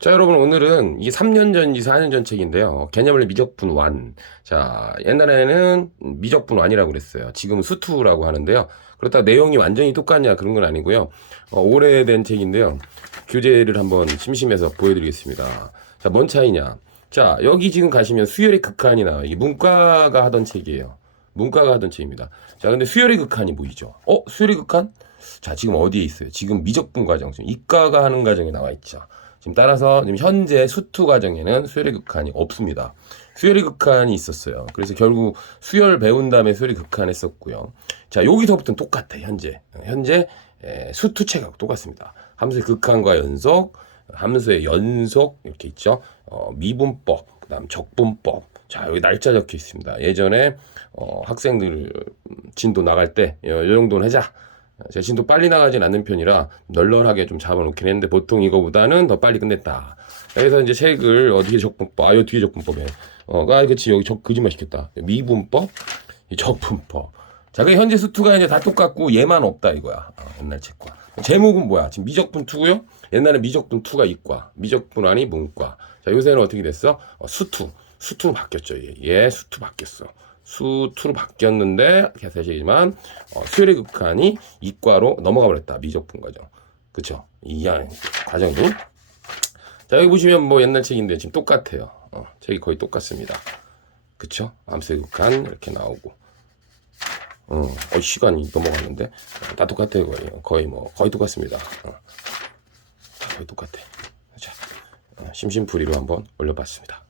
자, 여러분, 오늘은 이게 3년 전인지 4년 전 책인데요. 개념을 미적분 완. 자, 옛날에는 미적분 완이라고 그랬어요. 지금은 수투라고 하는데요. 그렇다고 내용이 완전히 똑같냐 그런 건 아니고요. 어, 오래된 책인데요. 교재를 한번 심심해서 보여드리겠습니다. 자, 뭔 차이냐. 자, 여기 지금 가시면 수열의 극한이 나와요. 이게 문과가 하던 책이에요. 문과가 하던 책입니다. 자, 근데 수열의 극한이 보이죠? 어? 수열의 극한? 자, 지금 어디에 있어요? 지금 미적분 과정, 지금 이과가 하는 과정에 나와 있죠. 지금 따라서 지금 현재 수투 과정에는 수열의 극한이 없습니다. 수열의 극한이 있었어요. 그래서 결국 수열 배운 다음에 수열의 극한 했었고요. 자, 여기서부터는 똑같아, 현재. 현재 에, 수투책하고 똑같습니다. 함수의 극한과 연속, 함수의 연속 이렇게 있죠. 어, 미분법, 그 다음 적분법. 자, 여기 날짜 적혀 있습니다. 예전에 어, 학생들 음, 진도 나갈 때 이 정도는 하자. 제 진도 빨리 나가진 않는 편이라 널널하게 좀 잡아놓긴 했는데 보통 이거보다는 더 빨리 끝냈다. 그래서 이제 책을 어디에 적분법, 아, 요 뒤에 적분법에. 어, 아, 그치, 여기 적, 거짓말 시켰다. 미분법, 이 적분법. 자, 그 현재 수투가 이제 다 똑같고 얘만 없다 이거야. 어, 옛날 책과. 제목은 뭐야? 지금 미적분 2고요. 옛날에 미적분 2가 이과, 미적분 아니 문과. 자, 요새는 어떻게 됐어? 어, 수투. 수투로 바뀌었죠. 얘, 얘 수투 바뀌었어. 수투로 바뀌었는데 개사시지만 어, 수열의 극한이 이과로 넘어가 버렸다. 미적분 과정. 그쵸? 이 안- 과정도. 자, 여기 보시면 뭐 옛날 책인데 지금 똑같아요. 어, 책이 거의 똑같습니다. 그쵸? 암수의 극한 이렇게 나오고. 어, 어, 시간이 넘어갔는데 어, 다 똑같아요 거의 거의 뭐 거의 똑같습니다. 어. 다 거의 똑같아. 자, 어, 심심풀이로 한번 올려봤습니다.